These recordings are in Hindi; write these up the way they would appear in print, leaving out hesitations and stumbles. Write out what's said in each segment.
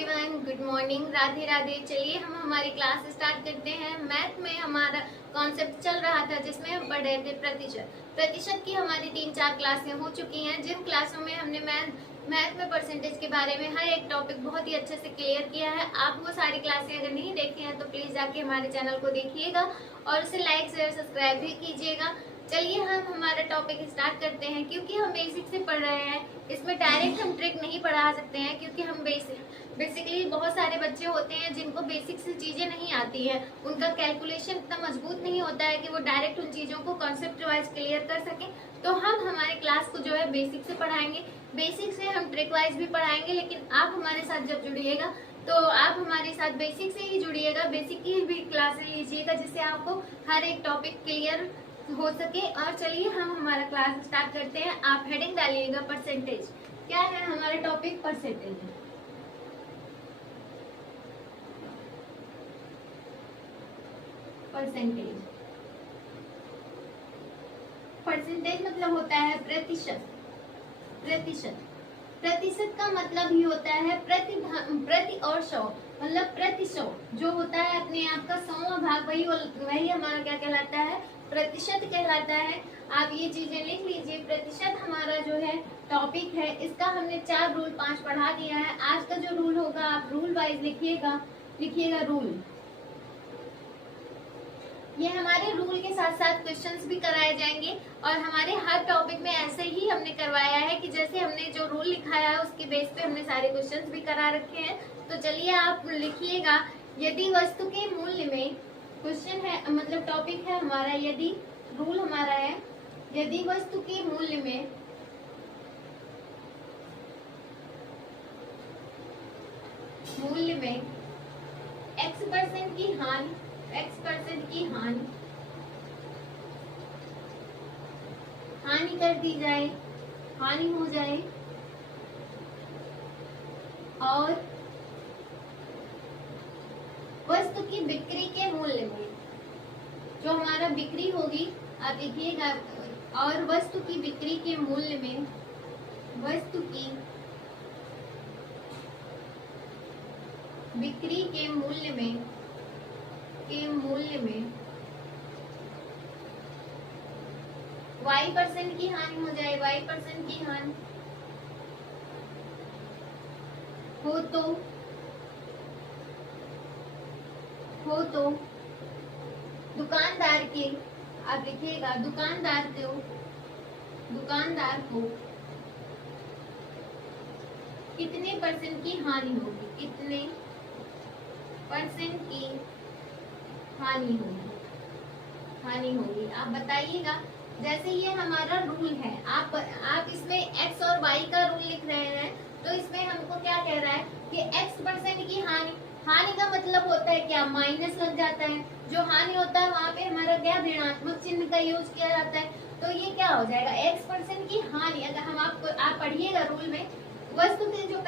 Everyone, good morning, Radhe Radhe. चलिए हम हमारी क्लास स्टार्ट करते हैं। मैथ में हमारा कॉन्सेप्ट चल रहा था जिसमें हम पढ़ रहे थे प्रतिशत की हमारी 3-4 क्लासें हो चुकी हैं, जिन क्लासों में हमने मैथ में परसेंटेज के बारे में हर एक टॉपिक बहुत ही अच्छे से क्लियर किया है। आप वो सारी क्लासें अगर नहीं देखे हैं तो प्लीज जाके हमारे चैनल को देखिएगा और उसे लाइक शेयर सब्सक्राइब भी कीजिएगा। चलिए हम हमारा टॉपिक स्टार्ट करते हैं। क्योंकि हम बेसिक से पढ़ रहे हैं, इसमें डायरेक्ट हम ट्रिक नहीं पढ़ा सकते हैं, क्योंकि हम बेसिकली बहुत सारे बच्चे होते हैं जिनको बेसिक से चीजें नहीं आती है, उनका कैलकुलेशन इतना मजबूत नहीं होता है कि वो डायरेक्ट उन चीजों को कॉन्सेप्ट वाइज क्लियर कर सके। तो हम हमारे क्लास को जो है बेसिक से पढ़ाएंगे, बेसिक से हम ट्रिक वाइज भी पढ़ाएंगे। लेकिन आप हमारे साथ जब जुड़िएगा तो आप हमारे साथ बेसिक से ही जुड़िएगा, बेसिक की भी क्लासें लीजिएगा, जिससे आपको हर एक टॉपिक क्लियर हो सके। और चलिए हम हमारा क्लास स्टार्ट करते हैं। आप हेडिंग डालिएगा परसेंटेज। क्या है हमारा टॉपिक? परसेंटेज। परसेंटेज मतलब होता है प्रतिशत। प्रतिशत का मतलब ही होता है प्रति और 100, मतलब प्रति 100 जो होता है अपने आप का 100वां भाग, वही हमारा क्या कहलाता है? प्रतिशत कहलाता है। आप ये चीजें लिख लीजिए। प्रतिशत हमारा जो है टॉपिक है, इसका हमने 4 रूल 5 पढ़ा दिया है। आज का जो रूल होगा आप रूल वाइज लिखिएगा रूल। ये हमारे रूल के साथ साथ क्वेश्चंस भी कराए जाएंगे, और हमारे हर टॉपिक में ऐसे ही हमने करवाया है कि जैसे हमने जो रूल लिखाया है उसके बेस पे हमने सारे क्वेश्चंस भी करा रखे हैं। तो चलिए आप लिखिएगा, यदि वस्तु के मूल्य में, क्वेश्चन है मतलब टॉपिक है हमारा, यदि रूल हमारा है, यदि वस्तु के मूल्य में X% की हानि, हानि कर दी जाए, हानि हो जाए, और वस्तु की बिक्री के मूल्य में, जो हमारा बिक्री होगी आप लिखिएगा, और वस्तु की बिक्री के मूल्य में, वस्तु की बिक्री के मूल्य में Y% की हानि हो जाए, Y% की हानि हो तो दुकानदार के, आप लिखिएगा दुकानदार को कितने % की हानि होगी, कितने % की हानि होगी आप बताइएगा। जैसे ये हमारा रूल है, आप इसमें x और y का रूल लिख रहे हैं, तो इसमें हमको क्या कह रहा है कि X% की हानि का मतलब होता है क्या? माइनस लग जाता है। जो हानि होता है वहाँ पे हमारा क्या ऋणात्मक चिन्ह का यूज किया जाता है। तो ये क्या हो जाएगा? X% की हानि। अगर हम आप पढ़िएगा रूल में, वस्तु के जो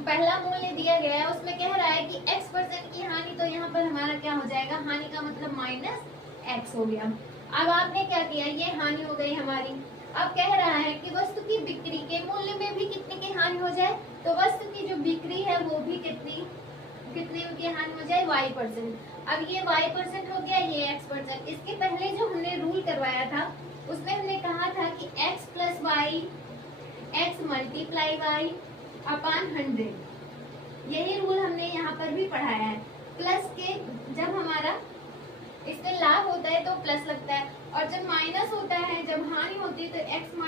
पहला मूल्य दिया गया है उसमें कह रहा है कि X% की हानि, तो यहाँ पर हमारा क्या हो जाएगा? हानि का मतलब -x हो गया। अब आपने क्या किया? ये हानि हो गई हमारी। अब कह रहा है कि वस्तु की बिक्री के मूल्य में भी कितने की हानि हो जाए, तो वस्तु की जो बिक्री है वो भी कितनी की हानि हो जाए? Y%। अब ये Y% हो गया, ये X%। इसके पहले जो हमने रूल करवाया था उसमें हमने कहा था कि X + Y, X × Y अपान 100, यही रूल हमने यहाँ पर भी पढ़ाया है। प्लस के जब हमारा इसमें लाभ होता है तो प्लस लगता है, और जब माइनस होता है, जब हानि होती है, तो X -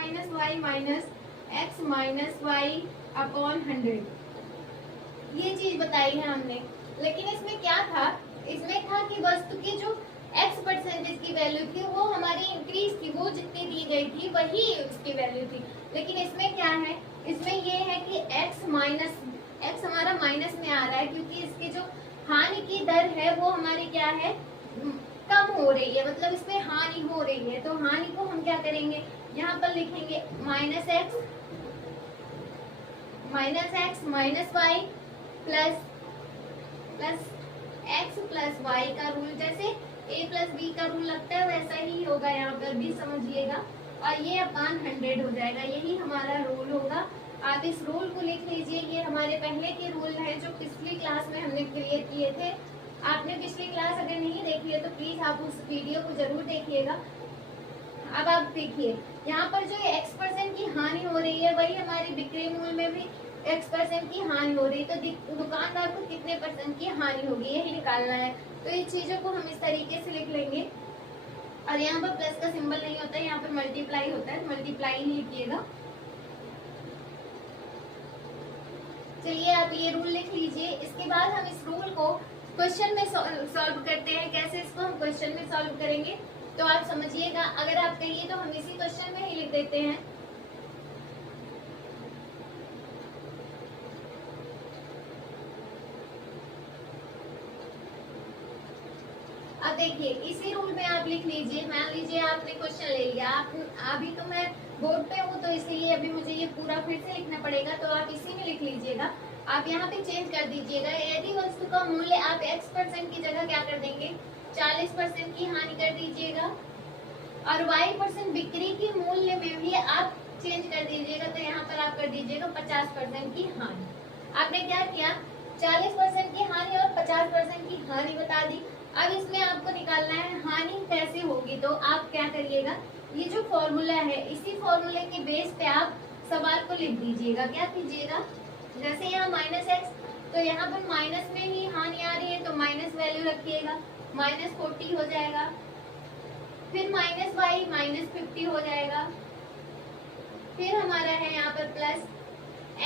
Y अपान 100, ये चीज बताई है हमने। लेकिन इसमें क्या था? इसमें था कि वस्तु की जो X% की वैल्यू थी वो हमारी इंक्रीज थी, वो जितनी दी गई थी वही उसकी वैल्यू थी। लेकिन इसमें क्या है? इसमें ये है कि X हमारा माइनस में आ रहा है, क्योंकि इसकी जो हानि की दर है वो हमारी क्या है? कम हो रही है, मतलब इसमें हानि हो रही है। तो हानि को हम क्या करेंगे? यहाँ पर लिखेंगे -x - y plus x + y का रूल, जैसे a + b का रूल लगता है वैसा ही होगा, यहाँ पर भी समझिएगा। और ये अपान 100 हो जाएगा, यही हमारा रूल होगा। आप इस रूल को लिख लीजिए। ये हमारे पहले के रूल हैं जो पिछली क्लास में हमने क्लियर किए थे। आपने पिछली क्लास अगर नहीं देखी है तो प्लीज आप उस वीडियो को जरूर देखिएगा। अब आप देखिए यहाँ पर जो x% की हानि हो रही है वही हमारी बिक्री मूल्य में भी x% की हानि हो रही है, तो दुकानदार को कितने % की हानि होगी यही निकालना है। तो इस चीजों को हम इस तरीके से लिख लेंगे। और यहाँ पर प्लस का सिंबल नहीं होता है, यहाँ पर मल्टीप्लाई होता है, मल्टीप्लाई ही लिखिएगा। चलिए आप ये रूल लिख लीजिए। इसके बाद हम इस रूल को क्वेश्चन में सॉल्व करते हैं। कैसे इसको हम क्वेश्चन में सॉल्व करेंगे तो आप समझिएगा। अगर आप कहिए तो हम इसी क्वेश्चन में ही लिख देते हैं। अब देखिए इसी रूल में आप लिख लीजिए। मान लीजिए आपने क्वेश्चन ले लिया, आप अभी तो मैं बोर्ड पे हूँ तो इसलिए अभी मुझे ये पूरा फिर से लिखना पड़ेगा, तो आप इसी में लिख लीजिएगा। आप यहाँ पे चेंज कर दीजिएगा। यदि वस्तु का मूल्य आप x% की जगह क्या कर देंगे 40% की हानि कर दीजिएगा, और y% बिक्री की मूल्य में भी आप चेंज कर दीजिएगा, तो यहाँ पर आप कर दीजिएगा 50% की हानि। आपने क्या किया 40% की हानि और 50% की हानि बता दी। अब इसमें आपको निकालना है हानि कैसे होगी, तो आप क्या करिएगा ये जो फॉर्मूला है इसी फॉर्मूले के बेस पे आप सवाल को लिख दीजिएगा। क्या कीजिएगा जैसे यहाँ -x तो यहाँ पर माइनस में ही हानि आ रही है तो माइनस वैल्यू रखिएगा, -40 हो जाएगा। फिर -y -50 हो जाएगा। फिर हमारा है यहाँ पर प्लस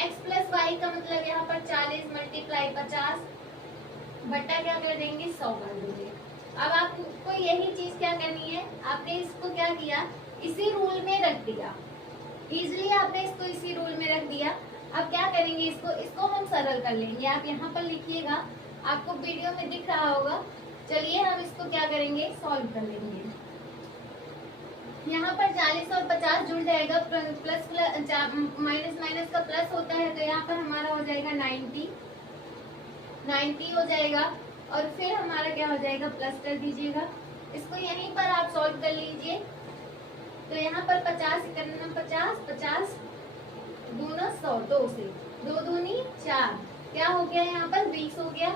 x प्लस y का मतलब यहाँ पर 40 मल्टीप्लाई 50 बट्टा क्या कर देंगे 100 कर देंगे। अब आपको यही चीज क्या करनी है, आपने इसको क्या किया इसी रूल में रख दिया। इजीली आपने इसको इसी रूल में रख दिया। अब क्या करेंगे इसको हम सरल कर लेंगे। आप यहाँ पर लिखिएगा, आपको वीडियो में दिख रहा होगा। चलिए हम इसको क्या करेंगे सॉल्व कर लेंगे। यहाँ पर 40 और 50 जुड़ जाएगा, प्लस माइनस माइनस का प्लस होता है, तो यहाँ पर हमारा हो जाएगा 90 हो जाएगा। और फिर हमारा क्या हो जाएगा प्लस कर दीजिएगा। इसको यहीं पर आप सॉल्व कर लीजिए। तो यहाँ पर 50 50 50 दूना 100 2 से 2 दूनी 4 क्या हो गया यहाँ पर 20 हो गया।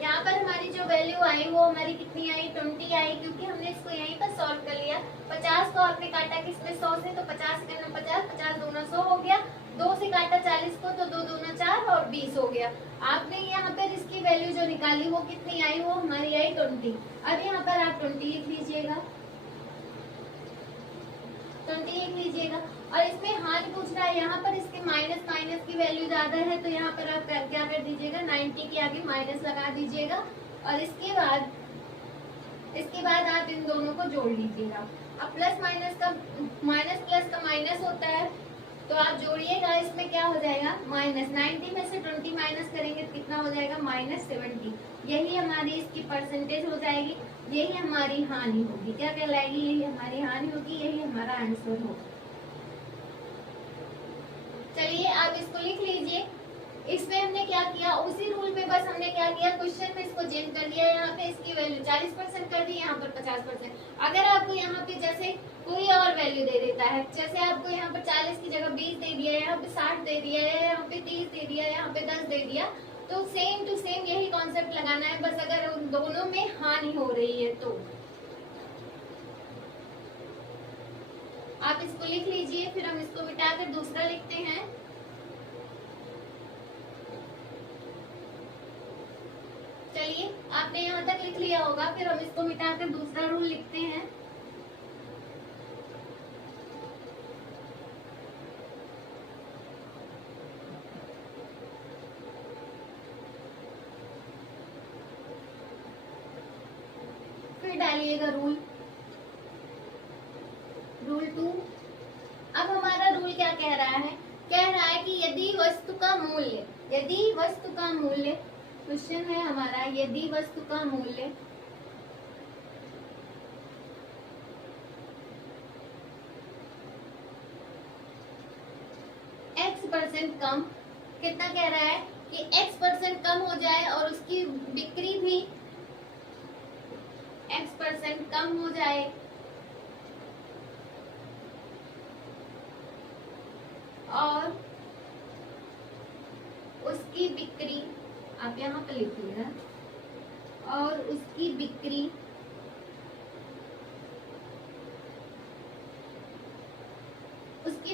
यहाँ पर हमारी जो वैल्यू आई वो हमारी कितनी आई 20 आई, क्योंकि हमने इसको यहीं पर सॉल्व कर लिया। 50 को आपने काटा किसमें 100 से, तो 50 50 50 दूना 100 हो गया। 2 से काटा 40 को तो 2 दूना 4 और 20 हो गया। आपने यहाँ पर इसकी वैल्यू जो निकाली वो कितनी आई, वो हमारी आई 20। अब यहाँ पर आप 20 लिख लीजिएगा, 20 लिख लीजिएगा। और इसमें हानि पूछ रहा है, यहाँ पर इसके माइनस की वैल्यू ज्यादा है, तो यहाँ पर आप क्या कर दीजिएगा 90 के आगे माइनस लगा दीजिएगा। और इसके बाद आप इन दोनों को जोड़ लीजिएगा। अब प्लस प्लस का माइनस होता है, तो आप जोड़िएगा। इसमें क्या हो जाएगा माइनस 90 में से 20 माइनस करेंगे तो कितना हो जाएगा -70। यही हमारी इसकी परसेंटेज हो जाएगी, यही हमारी हानि होगी। क्या कहलाएगी, यही हमारी हानि होगी, यही हमारा आंसर होगा। चलिए आप इसको लिख लीजिए। इसमें हमने क्या किया उसी रूल में, बस हमने क्या किया क्वेश्चन में इसको चेंज कर दिया। यहाँ पे इसकी वैल्यू 40% कर दी, यहाँ पर 50%। अगर आपको यहाँ पे जैसे कोई और वैल्यू दे देता है, जैसे आपको यहाँ पर 40 की जगह 20 दे दिया, यहाँ पे 60 दे दिया, यहाँ पे 30 दे दिया, यहाँ पे 10 दे दिया, तो सेम टू सेम यही कॉन्सेप्ट लगाना है, बस अगर उन दोनों में हानि हो रही है तो। आप इसको लिख लीजिए, फिर हम इसको मिटाकर दूसरा लिखते हैं। चलिए आपने यहाँ तक लिख लिया होगा, फिर हम इसको मिटाकर दूसरा रूल लिखते हैं। फिर डालिएगा रूल 2। अब हमारा रूल क्या कह रहा है, कि यदि वस्तु का मूल्य क्वेश्चन है हमारा, यदि वस्तु का मूल्य x% कम, कितना कह रहा है कि x% कम हो जाए और उसकी बिक्री भी x% कम हो जाए, और उसकी बिक्री, आप यहाँ पे लिखिएगा, और उसकी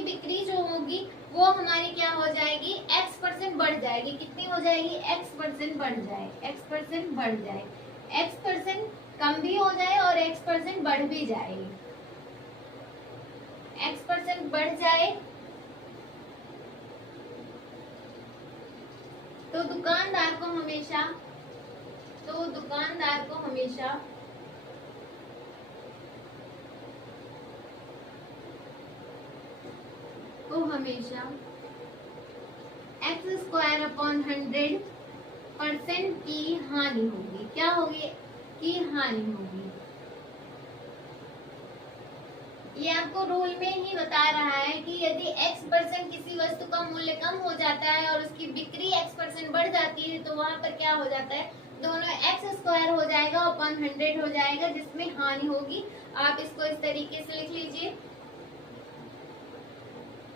बिक्री जो होगी वो हमारी क्या हो जाएगी, x% बढ़ जाएगी। कितनी हो जाएगी, x% बढ़ जाए, x% बढ़ जाए, x% कम भी हो जाए और x% बढ़ भी जाएगी, x% बढ़ जाए तो दुकानदार को हमेशा x²/100% की हानि होगी। क्या होगी, की हानि होगी। ये आपको रूल में ही बता रहा है कि यदि x% किसी वस्तु का मूल्य कम हो जाता है और उसकी बिक्री x% बढ़ जाती है तो वहां पर क्या हो जाता है, दोनों x² हो जाएगा अपॉन 100 हो जाएगा, जिसमें हानि होगी। आप इसको इस तरीके से लिख लीजिए।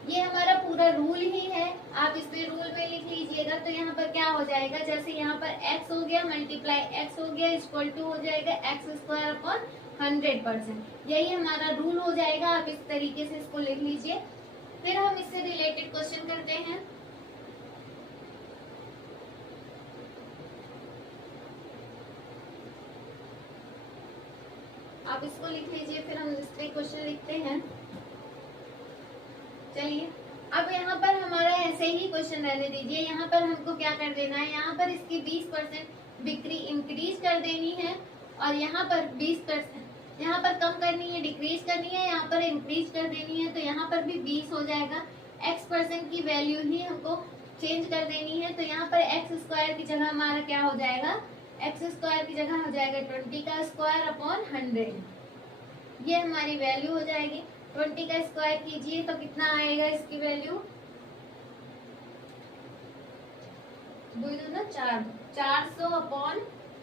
ये हमारा पूरा रूल ही है, आप इसमें रूल में लिख लीजिएगा। तो यहाँ पर क्या हो जाएगा, जैसे यहाँ पर x हो गया मल्टीप्लाई x हो गया इक्वल टू हो जाएगा x² अपॉन 100%। यही हमारा रूल हो जाएगा। आप इस तरीके से इसको लिख लीजिए। फिर हम इससे रिलेटेड क्वेश्चन करते हैं। आप इसको लिख लीजिए, फिर हम इस पे क्वेश्चन लिखते हैं। चलिए, अब यहाँ पर हमारा ऐसे ही क्वेश्चन रहने दीजिए। यहाँ पर हमको क्या कर देना है, यहाँ पर इसकी 20% बिक्री इंक्रीज कर देनी है, और यहाँ पर 20% यहाँ पर कम करनी है, डिक्रीज करनी है, यहाँ पर इंक्रीज कर देनी है। तो यहाँ पर भी 20 हो जाएगा। x% की वैल्यू ही हमको चेंज कर देनी है। तो यहाँ पर x² की जगह हमारा क्या हो जाएगा, x² की जगह हो जाएगा 20² अपॉन 100। ये हमारी वैल्यू हो जाएगी। 20 का स्क्वायर कीजिए तो कितना आएगा, इसकी वैल्यू 400 अपॉन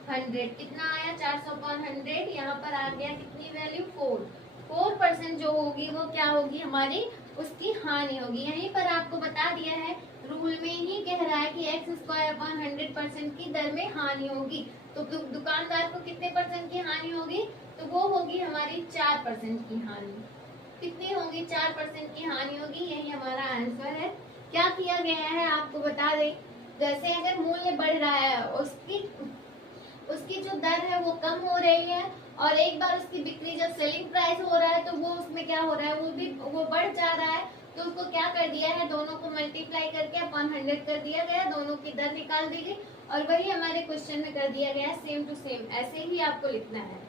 100। कितना आया, 400 अपॉन 100। यहाँ पर आ गया कितनी वैल्यू, 4% जो होगी वो क्या होगी हमारी, उसकी हानि होगी। यहीं पर आपको बता दिया है, रूल में ही कह रहा है कि x² अपॉन 100% की दर में हानि होगी। तो दुकानदार को कितने परसेंट की हानि होगी, तो वो होगी हमारी 4% की हानि। कितनी होगी, 4% की हानि होगी। यही हमारा आंसर है। क्या किया गया है आपको बता दें, जैसे अगर मूल्य बढ़ रहा है, उसकी जो दर है वो कम हो रही है, और एक बार उसकी बिक्री जब सेलिंग प्राइस हो रहा है तो वो उसमें क्या हो रहा है, वो बढ़ जा रहा है। तो उसको क्या कर दिया है, दोनों को मल्टीप्लाई करके अपॉन 100 कर दिया गया, दोनों की दर निकाल दी गई, और वही हमारे क्वेश्चन में कर दिया गया, सेम टू सेम। ऐसे ही आपको लिखना है।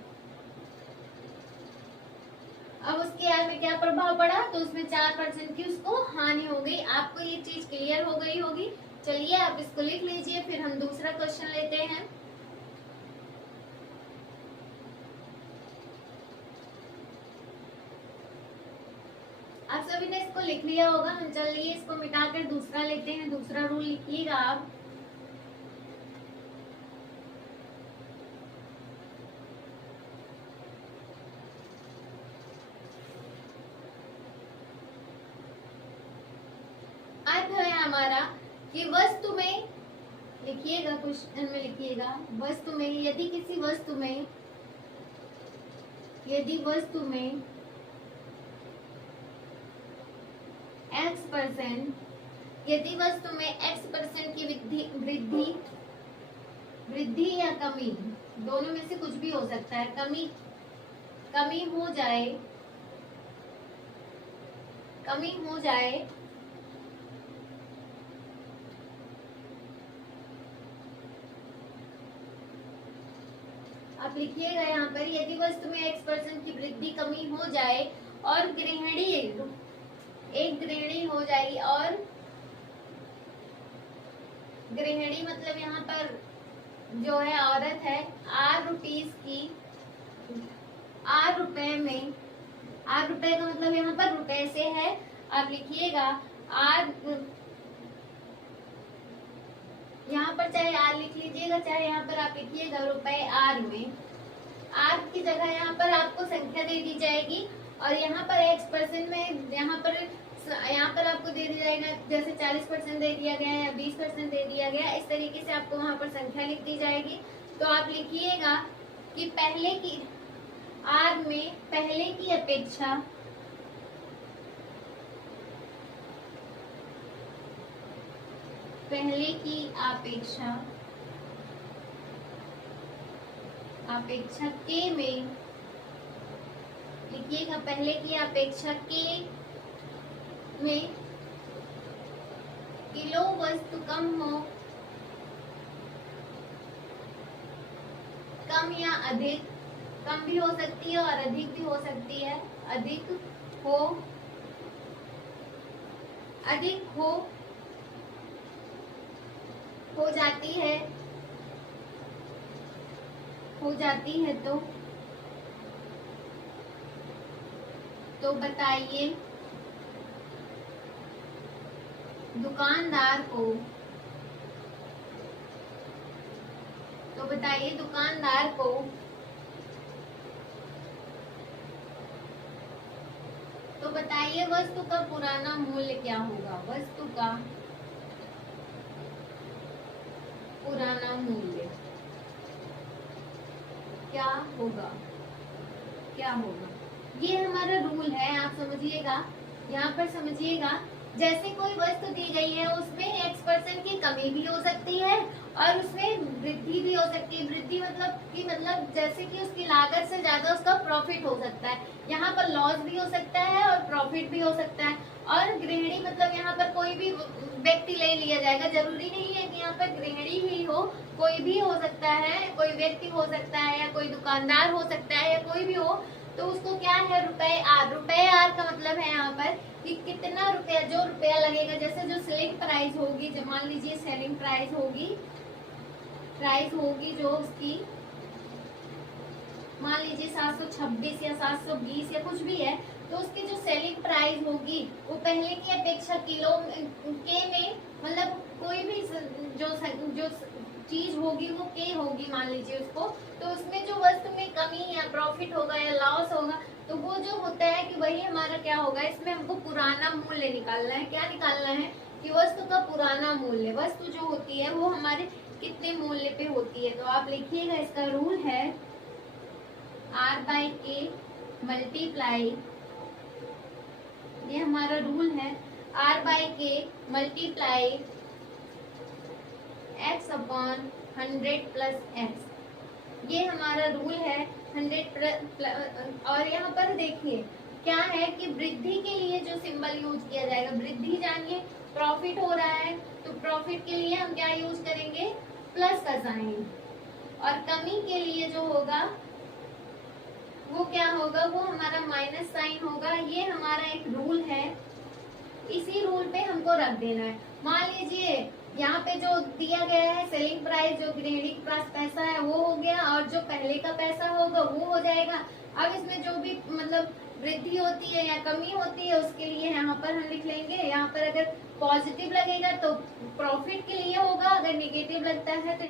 अब उसके आय में क्या प्रभाव पड़ा, तो उसमें 4% की उसको हानि हो गई। आपको ये चीज क्लियर हो गई होगी। चलिए, आप इसको लिख लीजिए, फिर हम दूसरा क्वेश्चन लेते हैं। आप सभी ने इसको लिख लिया होगा। हम चलिए इसको मिटाकर दूसरा लेते हैं। दूसरा रूल लिखिएगा आप। अर्थ है हमारा कि वस्तु में, लिखिएगा क्वेश्चन में लिखिएगा, वस्तु में यदि किसी वस्तु में यदि वस्तु में x% की वृद्धि या कमी, दोनों में से कुछ भी हो सकता है, कमी हो जाए आप लिखिएगा यहाँ पर, यदि वस्तु में x% की वृद्धि कमी हो जाए और एक गृहिणी हो जाएगी, और गृहिणी मतलब यहाँ पर जो है औरत है, R रुपए का मतलब यहाँ पर रुपए से है। आप लिखिएगा R, यहाँ पर चाहे R लिख लीजिएगा, चाहे यहाँ पर आप लिखिएगा रुपए R में। R की जगह यहाँ पर आपको संख्या दे दी जाएगी, और यहाँ पर x% में यहाँ पर यहाँ पर आपको दे दिया जाएगा, जैसे 40% दे दिया गया है या 20% दे दिया गया है, इस तरीके से आपको वहां पर संख्या लिख दी जाएगी। तो आप लिखिएगा कि पहले की आर में पहले की अपेक्षा के में लिखिएगा, पहले की अपेक्षा के में किलो वस्तु कम हो, कम या अधिक, कम भी हो सकती है और अधिक भी हो सकती है, अधिक हो जाती है तो बताइए दुकानदार को बताइए वस्तु का पुराना मूल्य क्या होगा, वस्तु का पुराना मूल्य क्या होगा। ये हमारा रूल है, आप समझिएगा, यहाँ पर समझिएगा। जैसे कोई वस्तु दी गई है उसमें x% की कमी भी हो सकती है और उसमें वृद्धि भी हो सकती है। वृद्धि मतलब जैसे कि उसकी लागत से ज्यादा उसका प्रॉफिट हो सकता है। यहाँ पर लॉस भी हो सकता है और प्रॉफिट भी हो सकता है। और गृहिणी मतलब यहाँ पर कोई भी व्यक्ति ले लिया जाएगा, जरूरी नहीं है कि यहाँ पर गृहिणी ही हो, कोई भी हो सकता है, कोई व्यक्ति हो सकता है या कोई दुकानदार हो सकता है या कोई भी हो। तो उसको क्या है, रुपए आर का मतलब है यहाँ पर कि कितना रुपया, जो रुपया लगेगा, जैसे जो सेलिंग प्राइस होगी, जब मान लीजिए सेलिंग प्राइस होगी जो उसकी मान लीजिए 726 या 720 या कुछ भी है, तो उसकी जो सेलिंग प्राइस होगी वो पहले की अपेक्षा किलो के में, मतलब कोई भी जो चीज होगी वो के होगी मान लीजिए उसको, तो उसमें जो वस्तु में कमी या प्रॉफिट होगा या लॉस होगा, तो वो जो होता है कि वही हमारा क्या होगा, इसमें हमको पुराना मूल्य निकालना है। क्या निकालना है कि वस्तु का पुराना मूल्य, वस्तु जो होती है वो हमारे कितने मूल्य पे होती है। तो आप लिखिएगा, इसका रूल है R/K मल्टीप्लाई, ये हमारा रूल है R/K multiply x/100 plus x। ये हमारा रूल है 100 और यहाँ पर देखिए क्या है कि वृद्धि के लिए जो सिंबल यूज किया जाएगा, वृद्धि जानिए प्रॉफिट हो रहा है तो प्रॉफिट के लिए हम क्या यूज करेंगे, प्लस का साइन। और कमी के लिए जो होगा वो क्या होगा, वो हमारा माइनस साइन होगा। ये हमारा एक रूल है, इसी रूल पे हमको रख देना है। मान लीजिए यहाँ पे जो दिया गया है सेलिंग प्राइस, जो गृहिणी के पास पैसा है वो हो गया और जो पहले का पैसा होगा वो हो जाएगा। अब इसमें जो भी मतलब वृद्धि होती है या कमी होती है उसके लिए यहाँ पर हम लिख लेंगे। यहाँ पर अगर पॉजिटिव लगेगा तो प्रॉफिट के लिए होगा, अगर निगेटिव लगता है तो